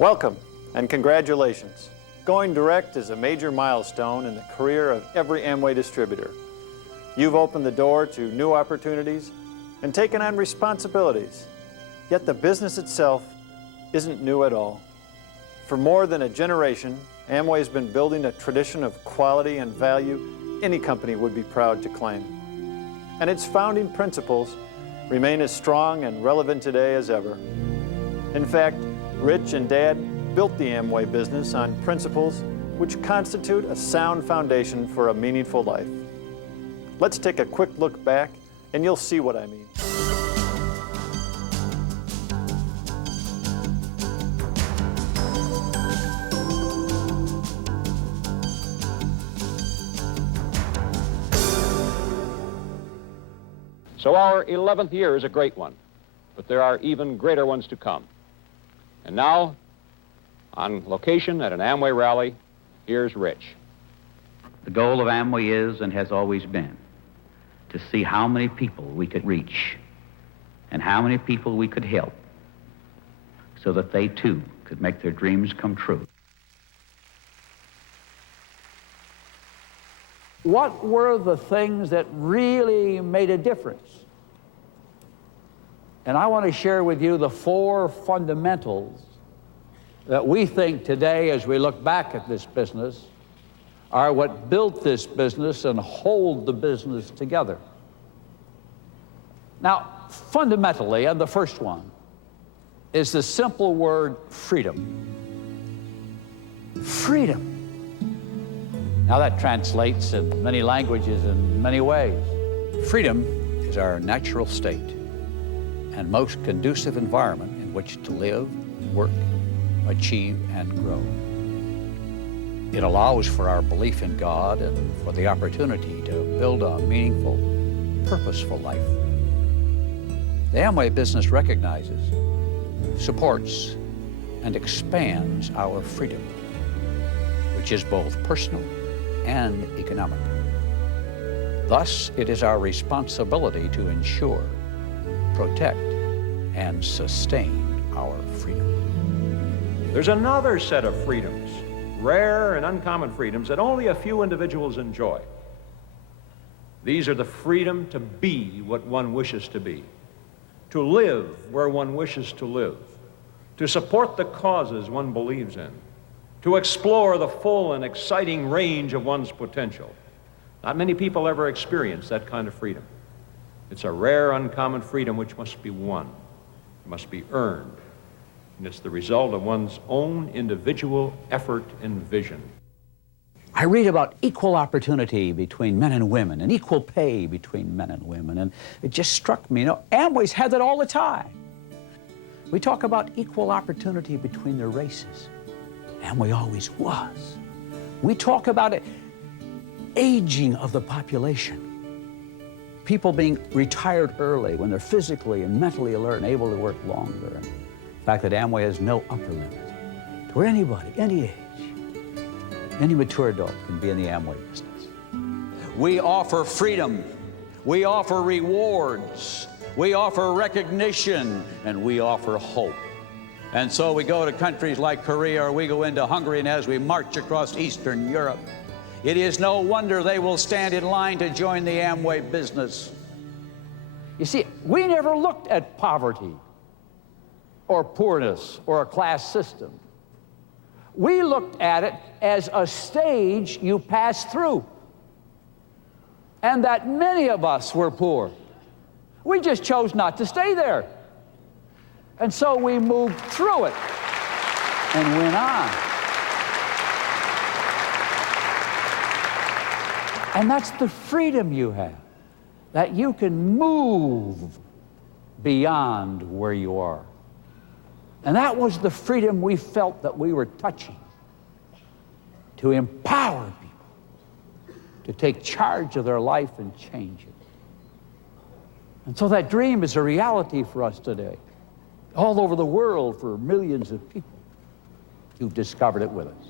Welcome and congratulations. Going direct is a major milestone in the career of every Amway distributor. You've opened the door to new opportunities and taken on responsibilities, yet the business itself isn't new at all. For more than a generation, Amway's been building a tradition of quality and value any company would be proud to claim. And its founding principles remain as strong and relevant today as ever. In fact, Rich and Dad built the Amway business on principles which constitute a sound foundation for a meaningful life. Let's take a quick look back and you'll see what I mean. So our 11th year is a great one, but there are even greater ones to come. And now, on location at an Amway rally, here's Rich. The goal of Amway is and has always been to see how many people we could reach and how many people we could help so that they too could make their dreams come true. What were the things that really made a difference? And I want to share with you the 4 fundamentals that we think today, as we look back at this business, are what built this business and hold the business together. Now, fundamentally, and the first one, is the simple word freedom. Freedom. Now that translates in many languages in many ways. Freedom is our natural state and most conducive environment in which to live, work, achieve, and grow. It allows for our belief in God and for the opportunity to build a meaningful, purposeful life. The Amway business recognizes, supports, and expands our freedom, which is both personal and economic. Thus, it is our responsibility to ensure, protect, and sustain our freedom. There's another set of freedoms, rare and uncommon freedoms that only a few individuals enjoy. These are the freedom to be what one wishes to be, to live where one wishes to live, to support the causes one believes in, to explore the full and exciting range of one's potential. Not many people ever experience that kind of freedom. It's a rare, uncommon freedom which must be won, must be earned, and it's the result of one's own individual effort and vision. I read about equal opportunity between men and women and equal pay between men and women, and it just struck me, Amway's had that all the time. We talk about equal opportunity between the races. Amway always was. We talk about it, aging of the population. People being retired early when they're physically and mentally alert and able to work longer. And the fact that Amway has no upper limit to where anybody, any age, any mature adult can be in the Amway business. We offer freedom. We offer rewards. We offer recognition. And we offer hope. And so we go to countries like Korea, or we go into Hungary, and as we march across Eastern Europe, it is no wonder they will stand in line to join the Amway business. You see, we never looked at poverty or poorness or a class system. We looked at it as a stage you pass through, and that many of us were poor. We just chose not to stay there. And so we moved through it and went on. And that's the freedom you have, that you can move beyond where you are. And that was the freedom we felt that we were touching, to empower people to take charge of their life and change it. And so that dream is a reality for us today, all over the world, for millions of people who've discovered it with us.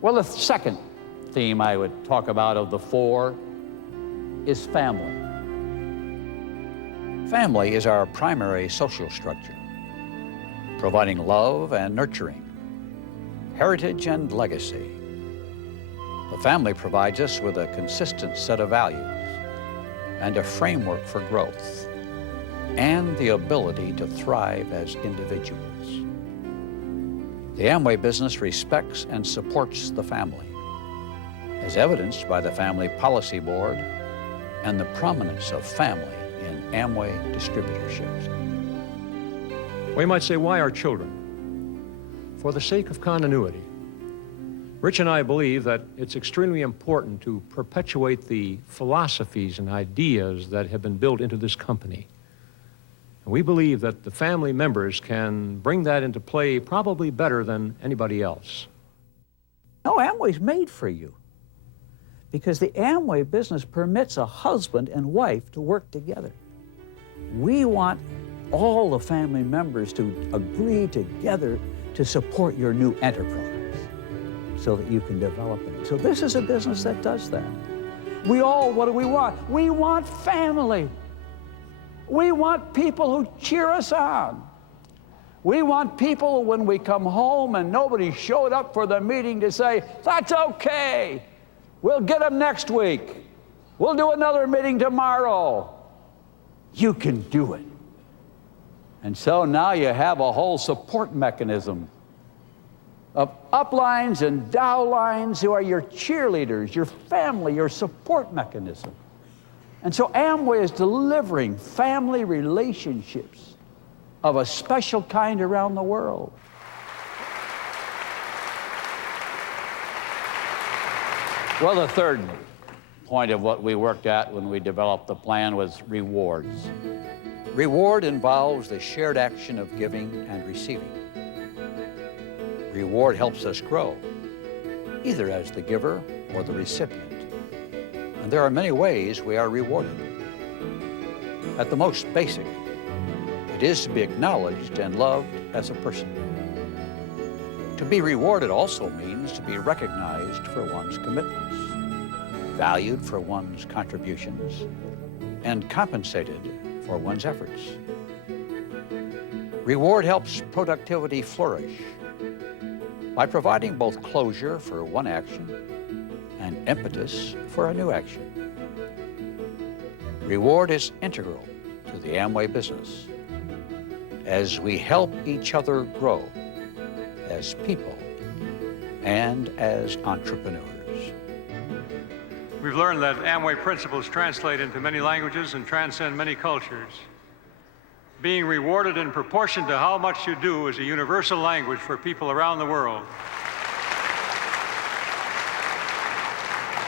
Well, the second theme I would talk about of the 4 is family. Family is our primary social structure. providing love and nurturing, heritage and legacy. The family provides us with a consistent set of values and a framework for growth, and the ability to thrive as individuals. The Amway business respects and supports the family, as evidenced by the Family Policy Board and the prominence of family in Amway distributorships. We might say, why our children? For the sake of continuity. Rich and I believe that it's extremely important to perpetuate the philosophies and ideas that have been built into this company. And we believe that the family members can bring that into play probably better than anybody else. No, Amway's made for you, because the Amway business permits a husband and wife to work together. We want all the family members to agree together to support your new enterprise so that you can develop it. So this is a business that does that. What do we want? We want family. We want people who cheer us on. We want people when we come home and nobody showed up for the meeting to say, that's okay. We'll get them next week. We'll do another meeting tomorrow. You can do it. And so now you have a whole support mechanism of uplines and downlines who are your cheerleaders, your family, your support mechanism. And so Amway is delivering family relationships of a special kind around the world. Well, the third point of what we worked at when we developed the plan was rewards. Reward involves the shared action of giving and receiving. Reward helps us grow, either as the giver or the recipient. And there are many ways we are rewarded. At the most basic, it is to be acknowledged and loved as a person. To be rewarded also means to be recognized for one's commitments, valued for one's contributions, and compensated for one's efforts. Reward helps productivity flourish by providing both closure for one action and impetus for a new action. Reward is integral to the Amway business as we help each other grow as people and as entrepreneurs. We've learned that Amway principles translate into many languages and transcend many cultures. Being rewarded in proportion to how much you do is a universal language for people around the world.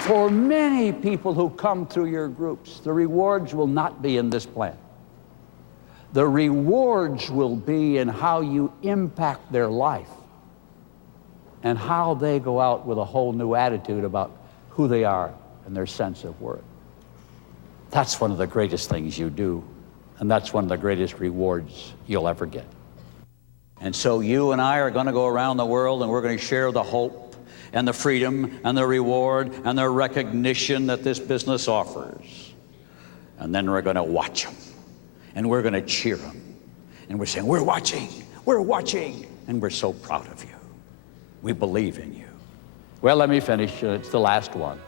For many people who come through your groups, the rewards will not be in this plan. The rewards will be in how you impact their life and how they go out with a whole new attitude about who they are and their sense of worth. That's one of the greatest things you do, and that's one of the greatest rewards you'll ever get. And so you and I are going to go around the world and we're going to share the hope and the freedom and the reward and the recognition that this business offers. And then we're going to watch them, and we're going to cheer them. And we're saying, we're watching, and we're so proud of you. We believe in you. Well, let me finish. It's the last one.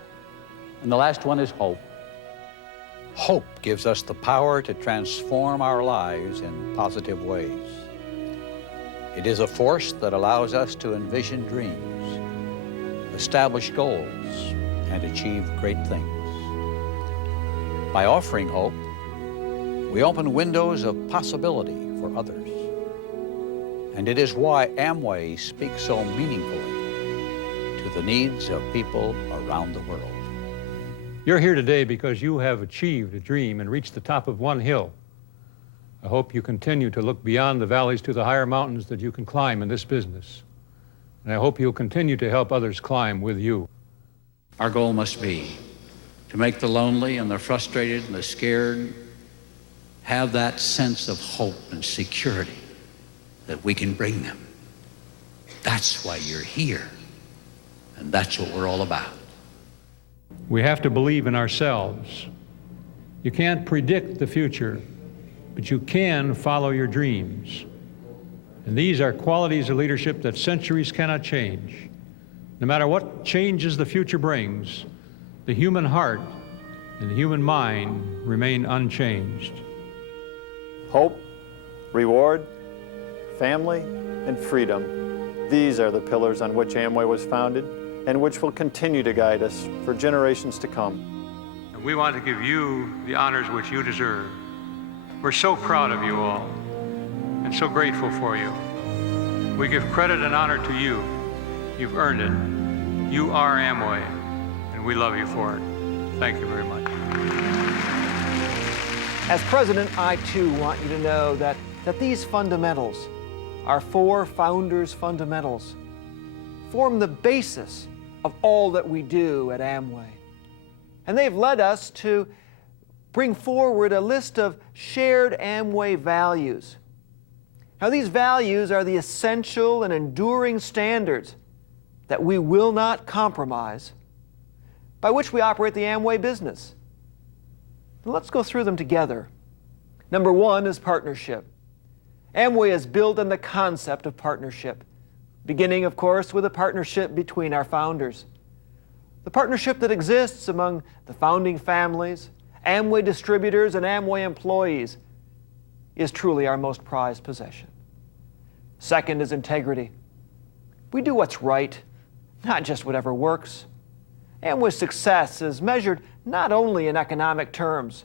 And the last one is hope. Hope gives us the power to transform our lives in positive ways. It is a force that allows us to envision dreams, establish goals, and achieve great things. By offering hope, we open windows of possibility for others. And it is why Amway speaks so meaningfully to the needs of people around the world. You're here today because you have achieved a dream and reached the top of one hill. I hope you continue to look beyond the valleys to the higher mountains that you can climb in this business. And I hope you'll continue to help others climb with you. Our goal must be to make the lonely and the frustrated and the scared have that sense of hope and security that we can bring them. That's why you're here, and that's what we're all about. We have to believe in ourselves. You can't predict the future, but you can follow your dreams. And these are qualities of leadership that centuries cannot change. No matter what changes the future brings, the human heart and the human mind remain unchanged. Hope, reward, family, and freedom. These are the pillars on which Amway was founded and which will continue to guide us for generations to come. And we want to give you the honors which you deserve. We're so proud of you all and so grateful for you. We give credit and honor to you. You've earned it. You are Amway, and we love you for it. Thank you very much. As president, I too want you to know that these fundamentals, our 4 founders' fundamentals, form the basis of all that we do at Amway. And they've led us to bring forward a list of shared Amway values. Now, these values are the essential and enduring standards that we will not compromise, by which we operate the Amway business. Let's go through them together. Number 1 is partnership. Amway is built on the concept of partnership, beginning, of course, with a partnership between our founders. The partnership that exists among the founding families, Amway distributors, and Amway employees is truly our most prized possession. Second is integrity. We do what's right, not just whatever works. Amway's success is measured not only in economic terms,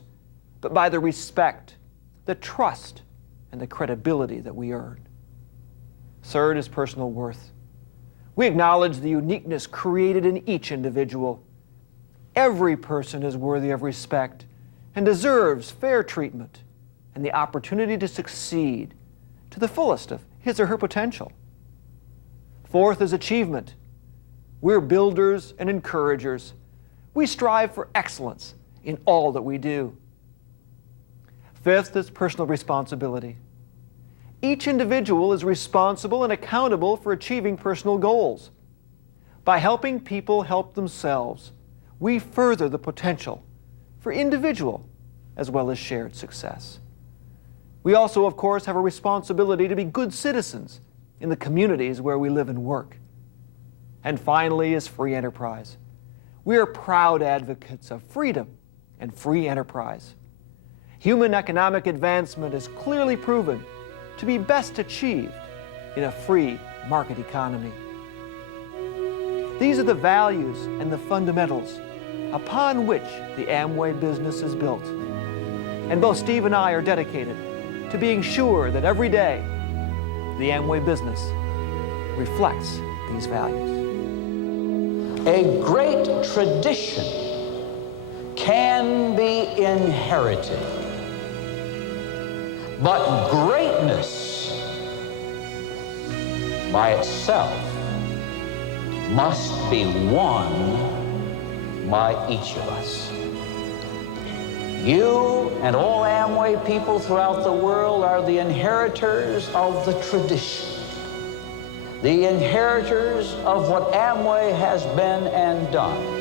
but by the respect, the trust, and the credibility that we earn. Third is personal worth. We acknowledge the uniqueness created in each individual. Every person is worthy of respect and deserves fair treatment and the opportunity to succeed to the fullest of his or her potential. Fourth is achievement. We're builders and encouragers. We strive for excellence in all that we do. Fifth is personal responsibility. Each individual is responsible and accountable for achieving personal goals. By helping people help themselves, we further the potential for individual as well as shared success. We also, of course, have a responsibility to be good citizens in the communities where we live and work. And finally is free enterprise. We are proud advocates of freedom and free enterprise. Human economic advancement is clearly proven to be best achieved in a free market economy. These are the values and the fundamentals upon which the Amway business is built. And both Steve and I are dedicated to being sure that every day the Amway business reflects these values. A great tradition can be inherited, but greatness by itself must be won by each of us. You and all Amway people throughout the world are the inheritors of the tradition, the inheritors of what Amway has been and done.